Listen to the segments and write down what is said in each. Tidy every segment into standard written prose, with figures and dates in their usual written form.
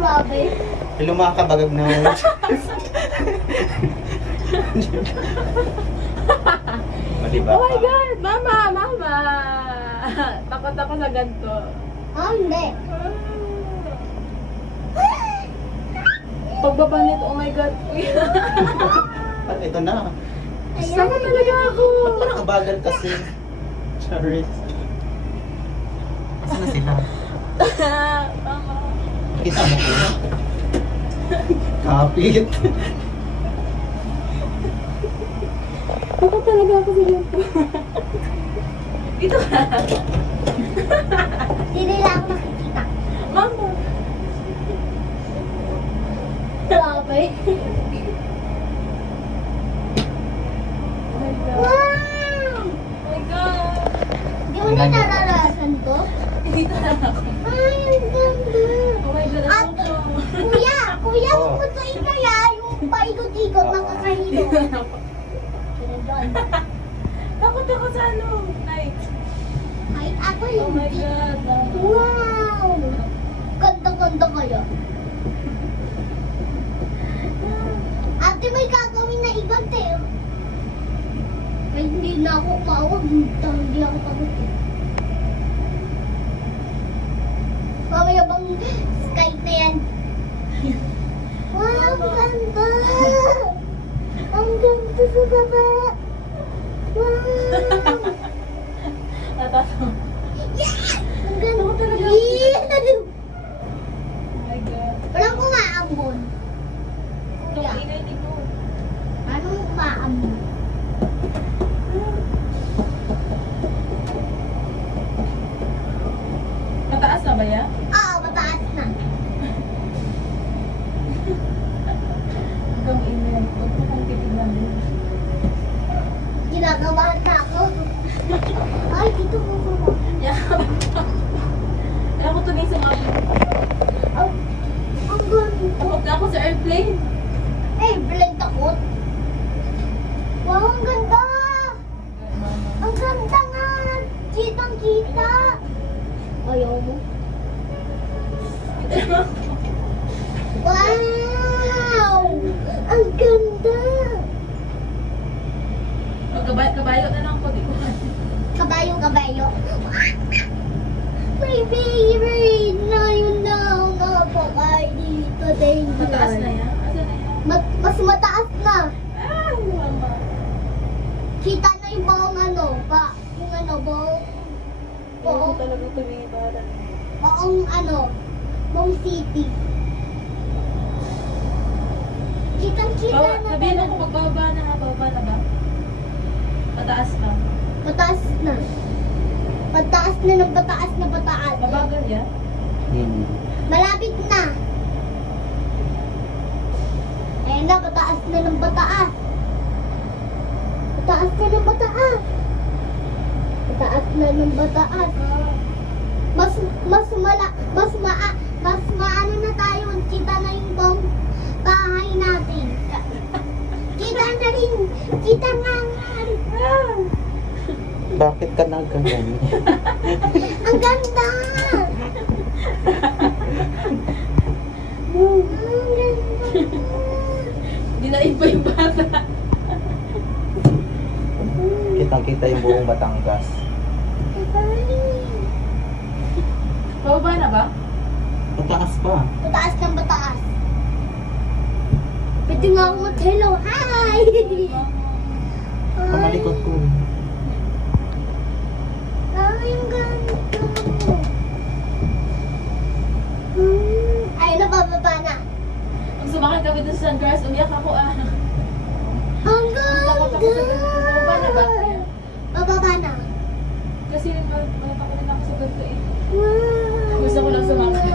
Grabe. Hello mga kabagag na. Madiba Oh my ka. God! Mama! Mama! Takot ako sa ganito. Ah, hindi. Pagbaba nito, oh my God. Ito na. Sama talaga ako. Ba't mo nakabagal kasi? Charis. Asan na sila? Mama. Kita mo ko. Kapit. Takot talaga ako sa ganito. Dito ka. Hindi nila ako nakikita. Mama. Grabe. Oh my God. Wow! Oh my God. Hindi mo na naranasan to? Dito na ako. Ay, ang ganda. Oh my God. At, Ano to? kuya, Oh. pupuntuin kaya yung paikot-ikot makakahilo. Takot ako sa ano. Night. Ay, ako Oh my hindi. God. Wow! Ganda-ganda kaya. Ate, may gagawin na iba, Teo. Ay, hindi na ako mawag. Hindi ako pagod. Mamaya bang Skype na yan? Wow, ang ganda! Ang ganda sa baba! Wow! Natatakot. Yes! Ang ganda Ako talaga. Yeah! Oh my God. Walang umaambon. Ang ingay dito. Anong umaambon? Mataas na ba yan? Oo, mataas na. Hanggang ingay. Huwag mo kong titignan din. Ginagabahan na ako. Ay, dito ko ko. Yakap. Kaya ko tumingin sa mga. Ay, ang ganda. Takot na ako sa airplane. Eh, bilang takot. Wow, ang ganda. Ang ganda nga. Kitang-kita. Ayaw mo. Wow! Ang ganda. Kabayo na lang ko. Di ko Kabayo. My favorite na yun na napakay dito. Mataas na yan? Asa na yan? Mas mataas na. Ay, mama. Kita na yung buong ano, yung ano, buong Huwag mo talaga tumingin para. buong city. Kitang-kita na. Sabihin mo kung magbaba na ha, bababa na ba? Pataas na. Pataas na. Pataas na ng pataas na pataas. Mabagal yan? Malapit na. Ayan na, pataas na ng pataas. Pataas na ng pataas. Pataas na ng pataas. Mas maano na tayo. Kita na yung buong bahay natin. Kita na rin. Kita nga nga. Bakit ka nagganyan? Ang ganda! Ang ganda! Hindi na iba yung bata. Kitang-kita yung buong Batangas. Bababa na ba? Mataas pa. Pataas ng pataas. Pwede nga ako mag-hello. Hi! Kamalikot ko. Ay, ang ganda. Ay, nabababa na. Pag sumakay kami dun sa Sunrise, umiyak ako ah. Ang Takot ako sa ganito. Bababa na ba? ganda. Bababa na. Kasi malatakot rin ako sa ganito eh. Wow. Gusto ko lang sumakay.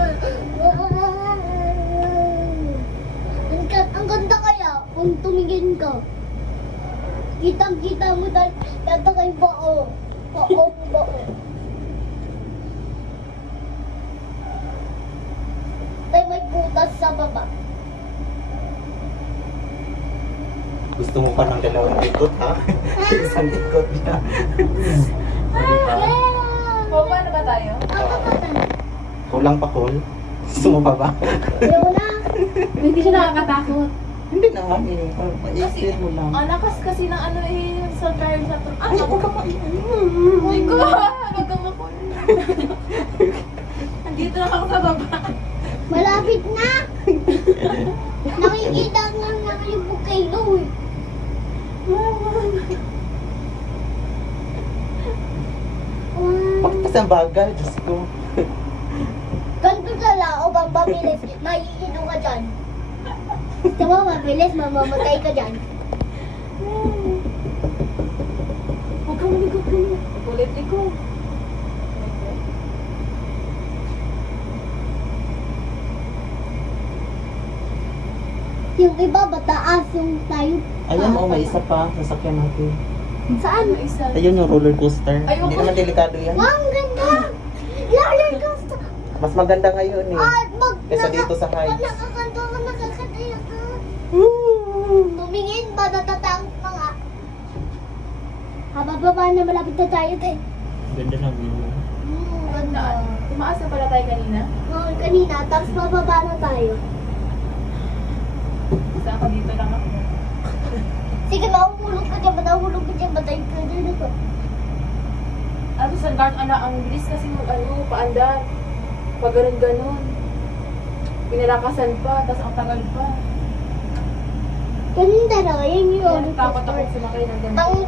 Ang ganda kaya kung tumingin ka. Kitang-kita mo dahil yata kay bao. Bao. Tay, may butas sa baba. Gusto mo pa ng dalawang ikot, ha? Isang ikot niya. Yeah! Bababa na ba tayo? Ang kapatan. Kulang pa, Col. Gusto mo pa ba? Ayaw na. Hindi siya nakakatakot. Hindi naman eh. Kasi, I-explain mo lang. lakas kasi ng ano eh, sa car sa truck. Ay, ako ka pa. Oh my God! Huwag kang makulit. Andito na ako sa baba. Malapit na. Nakikita nga yung volcano eh. Bakit kasi ang bagal? Diyos ko. Ganto sa lao bang mabilis, maiinom ka dyan. Diba mabilis, mamamatay ka dyan. Huwag kang malikot ka niya. Kulit ko. Yung iba, mataas yung tayo. Ayan, may isa pa. Sasakyan natin. Saan? Ano isa? Ayun yung roller coaster. Ayoko. Hindi naman delikado yan. Wow, ang ganda! Roller coaster! Mas maganda ngayon eh. At Kesa dito sa Pag heights. nakakanto ka, nakakataya ka. Tumingin ba, natatakot ka nga. Habababa na malapit na tayo, tayo. Ganda ng view. Ganda. Tumaas na pala tayo kanina. Oo, kanina, tapos bababa na tayo. Isa ako dito lang ako. Sige, mahulog ka dyan, batay ka dyan ako. Ano sa guard, ang bilis kasi paandar. Pag ganun-ganun. Pinalakasan pa, tapos ang tagal pa. Ganun talaga, yan yung Kaya takot ako sumakay ng ganun. Pang